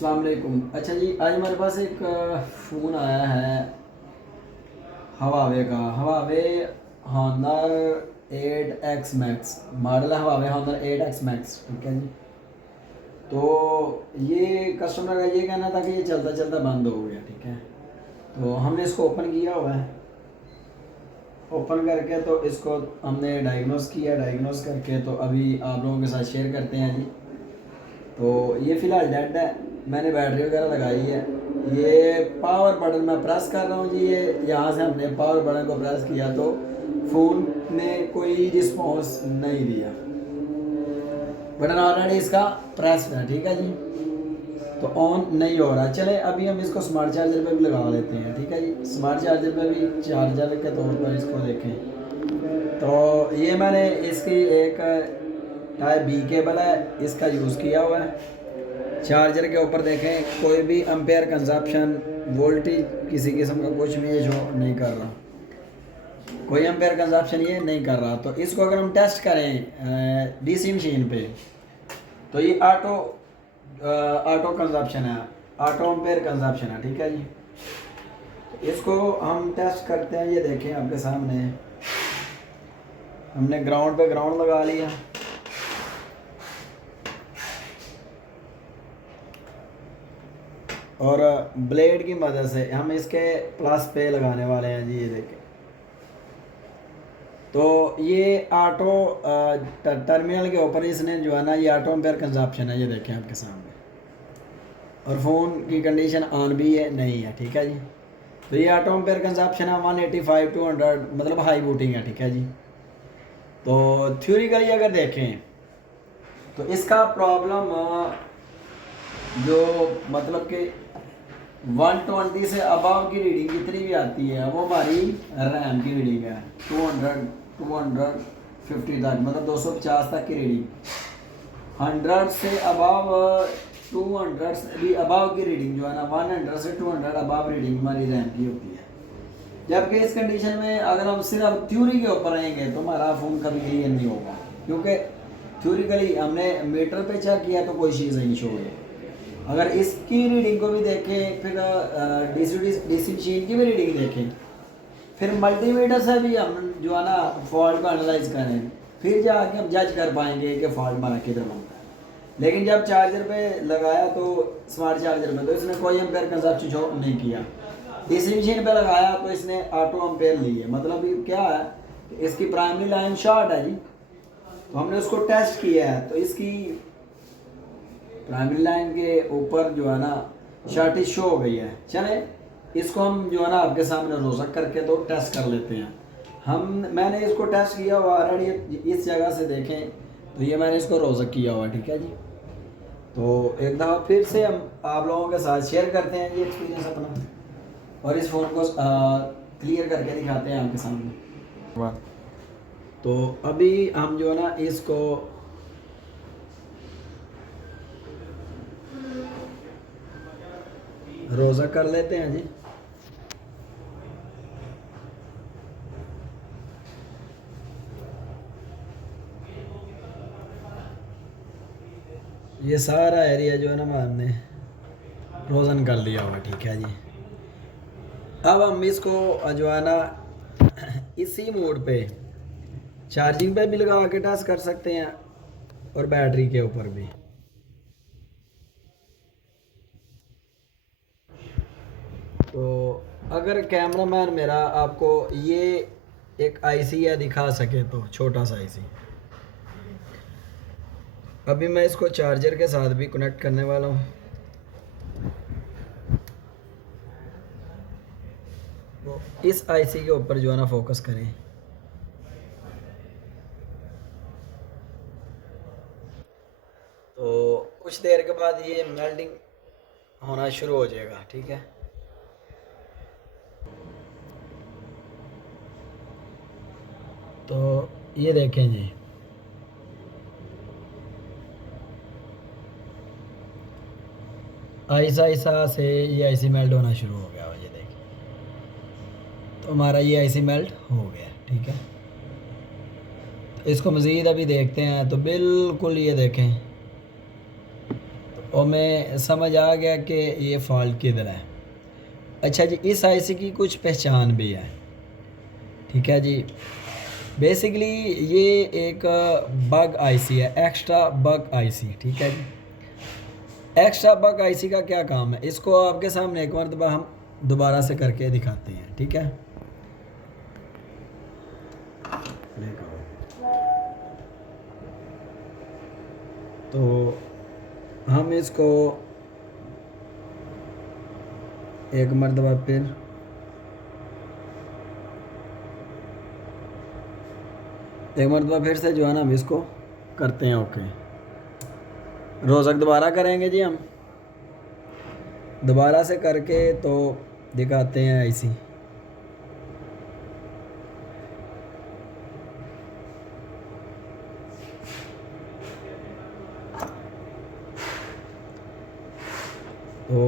अस्सलाम वालेकुम। अच्छा जी, आज हमारे पास एक फ़ोन आया है हवावे का। Huawei Honor 8X Max model है। हवावे हॉनर 8X मैक्स, ठीक है जी। तो ये कस्टमर का ये कहना था कि ये चलता चलता बंद हो गया, ठीक है। तो हमने इसको ओपन किया हुआ है। ओपन करके तो इसको हमने डायग्नोस किया। डायग्नोस करके तो अभी आप लोगों के साथ शेयर करते हैं जी। तो ये फ़िलहाल डेड है। मैंने बैटरी वगैरह लगाई है। ये पावर बटन मैं प्रेस कर रहा हूँ जी। ये यहाँ से हमने पावर बटन को प्रेस किया तो फ़ोन ने कोई रिस्पॉन्स नहीं दिया। बटन ऑलरेडी इसका प्रेस है, ठीक है जी। तो ऑन नहीं हो रहा। चले अभी हम इसको स्मार्ट चार्जर पे भी लगा लेते हैं, ठीक है जी। स्मार्ट चार्जर पे भी चार्जर के तौर पर इसको देखें तो ये मैंने इसकी एक टाइप बी केबल है, इसका यूज़ किया हुआ है। चार्जर के ऊपर देखें कोई भी एम्पेयर कंजप्शन वोल्टेज किसी किस्म का कुछ भी जो नहीं कर रहा, कोई एम्पेयर कंजप्शन ये नहीं कर रहा। तो इसको अगर हम टेस्ट करें डीसी मशीन पे तो ये ऑटो कंजप्शन है, ऑटो एम्पेयर कंजप्शन है, ठीक है जी। इसको हम टेस्ट करते हैं। ये देखें आपके सामने हमने ग्राउंड पे ग्राउंड लगा लिया और ब्लेड की मदद से हम इसके प्लस पे लगाने वाले हैं जी। ये देखें तो ये ऑटो टर्मिनल के ऊपर इसने जो है ना ये ऑटो एम्पेयर कंजप्शन है, ये देखें आपके सामने। और फ़ोन की कंडीशन ऑन भी है नहीं है, ठीक है जी। तो ये ऑटो एम्पेयर कंजप्शन है 185 टू 100, मतलब हाई बूटिंग है, ठीक है जी। तो थ्योरिकली अगर देखें तो इसका प्रॉब्लम जो मतलब कि 120 से अबव की रीडिंग जितनी भी आती है वो हमारी रैम की रीडिंग है। 250 तक, मतलब 250 तक की रीडिंग। 100 से अबव 200 से भी अबव की रीडिंग जो है ना 100 से 200 अबव रीडिंग हमारी रैम की होती है। जबकि इस कंडीशन में अगर हम सिर्फ थ्योरी के ऊपर रहेंगे तो हमारा फ़ोन कभी क्लियर नहीं होगा, क्योंकि थ्योरिकली हमने मीटर पे चेक किया तो कोई चीज़ नहीं शो है। अगर इसकी रीडिंग को भी देखें, फिर डीसी मशीन की भी रीडिंग देखें, फिर मल्टीमीटर से भी हम जो है ना फॉल्ट को एनालाइज करें, फिर जाके हम जज कर पाएंगे कि फॉल्ट हमारा किधर बनता है। लेकिन जब चार्जर पे लगाया तो स्मार्ट चार्जर पे तो इसने कोई एम्पेयर कंजप्शन शो नहीं किया। डीसी मशीन पे लगाया तो इसने ऑटो एम्पेयर लिए। मतलब ये क्या है कि इसकी प्राइमरी लाइन शॉर्ट है जी। तो हमने उसको टेस्ट किया है तो इसकी प्राइमरी लाइन के ऊपर जो है ना शॉर्टेज शो हो गई है। चले इसको हम जो है ना आपके सामने रोज़क करके तो टेस्ट कर लेते हैं। मैंने इसको टेस्ट किया हुआ ऑलरेडी, इस जगह से देखें तो ये मैंने इसको रोज़क किया हुआ, ठीक है जी। तो एक दफ़ा फिर से हम आप लोगों के साथ शेयर करते हैं ये एक्सपीरियंस अपना और इस फ़ोन को क्लियर करके दिखाते हैं आपके सामने। तो अभी हम जो है ना इसको रोज़ा कर लेते हैं जी। ये सारा एरिया जो है ना हमने रोज़न कर लिया हुआ, ठीक है जी। अब हम इसको जो है ना इसी मोड पे चार्जिंग पे भी लगा के टेस्ट कर सकते हैं और बैटरी के ऊपर भी। तो अगर कैमरामैन मेरा आपको ये एक आईसी या दिखा सके तो छोटा सा आईसी, अभी मैं इसको चार्जर के साथ भी कनेक्ट करने वाला हूँ। तो इस आईसी के ऊपर जो है ना फोकस करें। तो कुछ देर के बाद ये मेल्टिंग होना शुरू हो जाएगा, ठीक है। तो ये देखें जी, ऐसा ऐसा से ये आईसी मेल्ट होना शुरू हो गया। ये देखिए तो हमारा ये आईसी मेल्ट हो गया, ठीक है। तो इसको मज़ीद अभी देखते हैं। तो बिल्कुल ये देखें तो और मैं समझ आ गया कि ये फॉल्ट किधर है। अच्छा जी, इस आईसी की कुछ पहचान भी है, ठीक है जी। बेसिकली ये एक बग आईसी है, एक्स्ट्रा बग आईसी, ठीक है जी। एक्स्ट्रा बग आईसी का क्या काम है, इसको आपके सामने एक मरतबा हम दोबारा से करके दिखाते हैं, ठीक है। तो हम इसको एक मरतबा फिर से जो है ना हम इसको करते हैं। ओके, रोज़क दोबारा करेंगे जी, हम दोबारा से करके तो दिखाते हैं आईसी। तो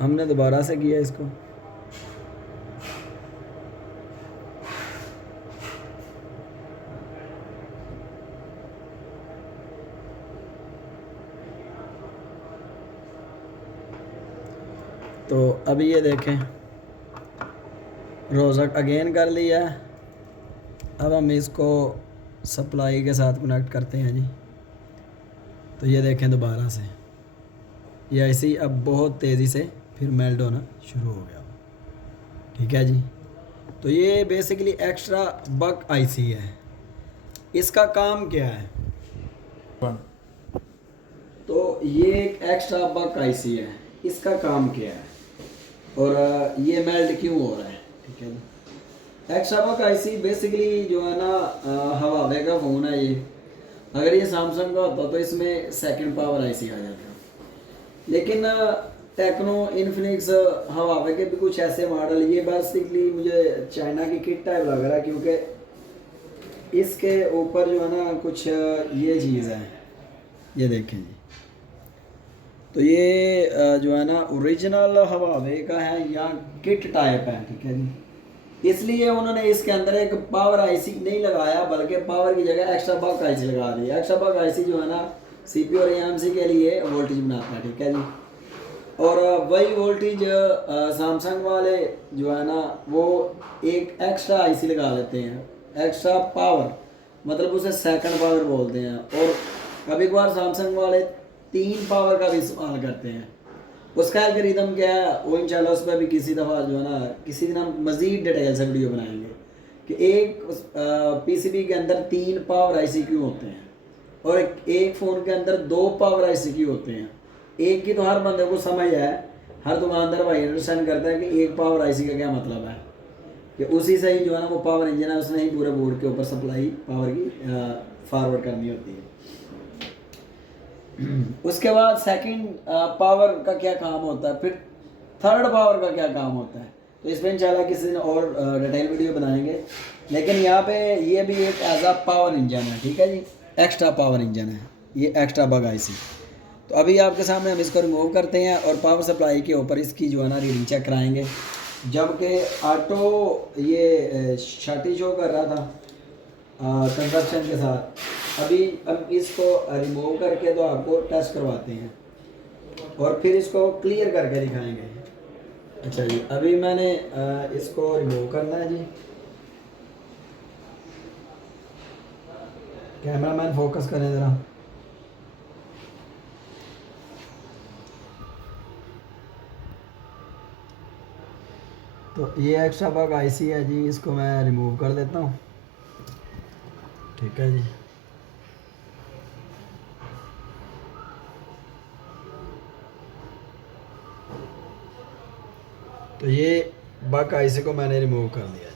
हमने दोबारा से किया इसको। तो अभी ये देखें, रोज़क अगेन कर लिया है। अब हम इसको सप्लाई के साथ कनेक्ट करते हैं जी। तो ये देखें दोबारा से ये ऐसे ही अब बहुत तेज़ी से फिर मेल्ट होना शुरू हो गया, ठीक है जी। तो ये बेसिकली एक्स्ट्रा बग आईसी है। इसका काम क्या है? तो ये एक एक्स्ट्रा बग आईसी है, इसका काम क्या है और ये मेल्ट क्यों हो रहा है, ठीक है जी। एक्स्ट्रा बग आईसी बेसिकली जो है ना हवावे का फ़ोन है ये। अगर ये सैमसंग का होता तो इसमें सेकंड पावर आईसी आ जाता, लेकिन टेक्नो, इन्फिनिक्स, हवावे के भी कुछ ऐसे मॉडल, ये बेसिकली मुझे चाइना की किट टाइप लग रहा है, क्योंकि इसके ऊपर जो है ना कुछ ये चीज़ है, ये देखें जी। तो ये जो है ना ओरिजिनल हवावे का है या किट टाइप है, ठीक है जी। इसलिए उन्होंने इसके अंदर एक पावर आईसी नहीं लगाया, बल्कि पावर की जगह एक्स्ट्रा बग आईसी लगा दी। एक्स्ट्रा बग आईसी जो है ना सीपीयू और एएमसी के लिए वोल्टेज बनाता है, ठीक है जी। और वही वोल्टेज सैमसंग वाले जो है ना वो एक एक्स्ट्रा आईसी लगा लेते हैं। एक्स्ट्रा पावर मतलब उसे सेकंड पावर बोलते हैं। और कभी कभार सैमसंग वाले 3 पावर का भी इस्तेमाल करते हैं। उसका एल्गोरिथम क्या है वो इंशाल्लाह उस पर भी किसी दफ़ा जो है ना किसी दिन हम मज़ीद डिटेल से वीडियो बनाएंगे कि एक पीसीबी के अंदर 3 पावर आईसी क्यों होते हैं और एक फ़ोन के अंदर 2 पावर आईसी क्यों होते हैं। एक की तो हर बंदे को समझ है, हर दुकानदार भाई अंडरस्टैंड करता है कि एक पावर आईसी का क्या मतलब है, कि उसी से ही जो है ना वो पावर इंजन है उसने ही पूरे बोर्ड के ऊपर सप्लाई पावर की फॉरवर्ड करनी होती है। उसके बाद सेकंड पावर का क्या काम होता है, फिर थर्ड पावर का क्या काम होता है, तो इस पर इंशाल्लाह किसी दिन और डिटेल वीडियो बनाएंगे। लेकिन यहाँ पे ये भी एक एज आ पावर इंजन है, ठीक है जी, एक्स्ट्रा पावर इंजन है ये एक्स्ट्रा बग आईसी। तो अभी आपके सामने हम इसको रिमूव करते हैं और पावर सप्लाई के ऊपर इसकी जो है ना रीडिंग चेक कराएंगे। जबकि ऑटो ये शार्टी शो कर रहा था कंजप्शन के साथ, अभी हम इसको रिमूव करके तो आपको टेस्ट करवाते हैं और फिर इसको क्लियर करके दिखाएंगे। अच्छा जी, अभी मैंने इसको रिमूव करना है जी। कैमरामैन फोकस करें ज़रा। तो ये एक्स्ट्रा बग आईसी है जी, इसको मैं रिमूव कर देता हूँ, ठीक है जी। तो ये बग आईसी को मैंने रिमूव कर दिया जी।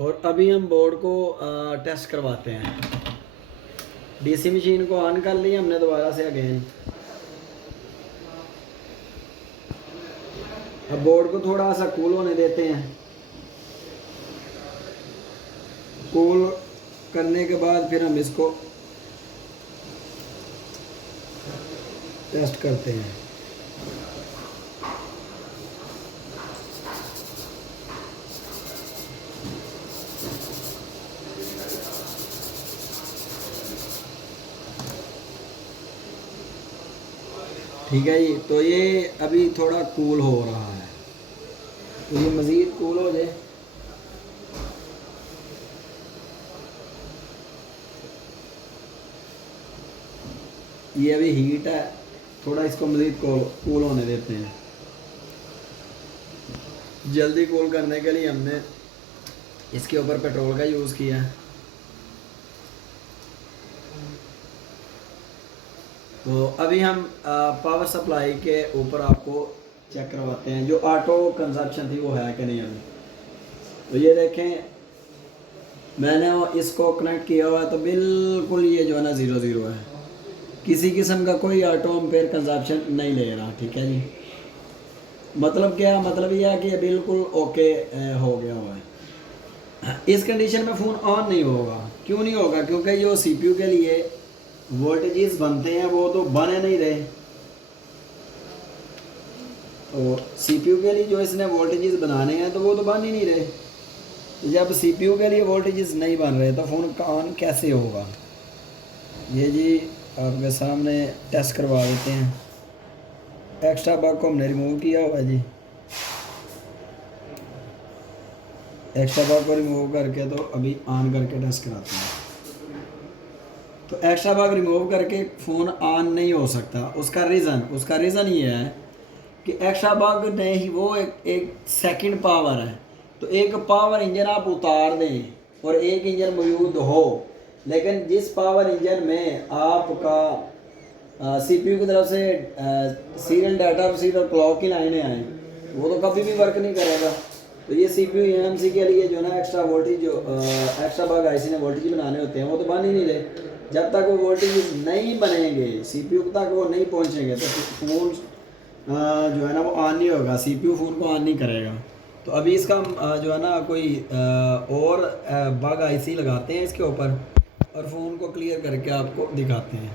और अभी हम बोर्ड को टेस्ट करवाते हैं। डीसी मशीन को ऑन कर लिया हमने दोबारा से अगेन। अब बोर्ड को थोड़ा सा कूल होने देते हैं। कूल करने के बाद फिर हम इसको टेस्ट करते हैं। ठीक है जी। तो ये अभी थोड़ा कूल हो रहा है, तो ये मज़ीद कूल हो जाए। ये अभी हीट है, थोड़ा इसको मज़ीद कूल होने देते हैं। जल्दी कूल करने के लिए हमने इसके ऊपर पेट्रोल का यूज़ किया है। तो अभी हम पावर सप्लाई के ऊपर आपको चेक करवाते हैं जो ऑटो कंजप्शन थी वो है कि नहीं अभी। तो ये देखें, मैंने इसको कनेक्ट किया हुआ है तो बिल्कुल ये जो है ना 0 है, किसी किस्म का कोई ऑटो एम्पेयर कंजप्शन नहीं ले रहा। ठीक है जी। मतलब क्या, मतलब ये है कि ये बिल्कुल ओके हो गया हुआ है। इस कंडीशन में फ़ोन ऑन नहीं होगा। क्यों नहीं होगा? क्योंकि जो सीपीयू के लिए वोल्टेजेस बनते हैं वो तो बने नहीं रहे। तो सीपीयू के लिए जो इसने वोल्टेजेस बनाने हैं तो वो तो बन ही नहीं रहे। जब सीपीयू के लिए वोल्टेजेस नहीं बन रहे तो फ़ोन का ऑन कैसे होगा? ये जी आपके सामने टेस्ट करवा देते हैं। एक्स्ट्रा बग को हमने रिमूव किया हुआ जी। एक्स्ट्रा बग को रिमूव करके तो अभी ऑन करके टेस्ट कराते हैं। तो एक्स्ट्रा बग रिमूव करके फ़ोन ऑन नहीं हो सकता। उसका रीज़न ये है कि एक्स्ट्रा बग नहीं, वो एक सेकंड पावर है। तो एक पावर इंजन आप उतार दें और एक इंजन मौजूद हो, लेकिन जिस पावर इंजन में आपका सीपीयू की तरफ से सीरियल डाटा रिसीव और क्लॉक की लाइनें आएँ वो तो कभी भी वर्क नहीं करेगा। तो ये सीपीयू एएमसी के लिए जो ना एक्स्ट्रा वोल्टेज जो एक्स्ट्रा बग आईसी ने वोल्टेज बनाने होते हैं वो तो बन ही नहीं रहे। जब तक वो वोल्टेज नहीं बनेंगे, सीपीयू तक वो नहीं पहुंचेंगे तो फ़ोन जो है ना वो ऑन नहीं होगा, सीपीयू फ़ोन को ऑन नहीं करेगा। तो अभी इसका जो है ना कोई और बग आईसी लगाते हैं इसके ऊपर और फ़ोन को क्लियर करके आपको दिखाते हैं।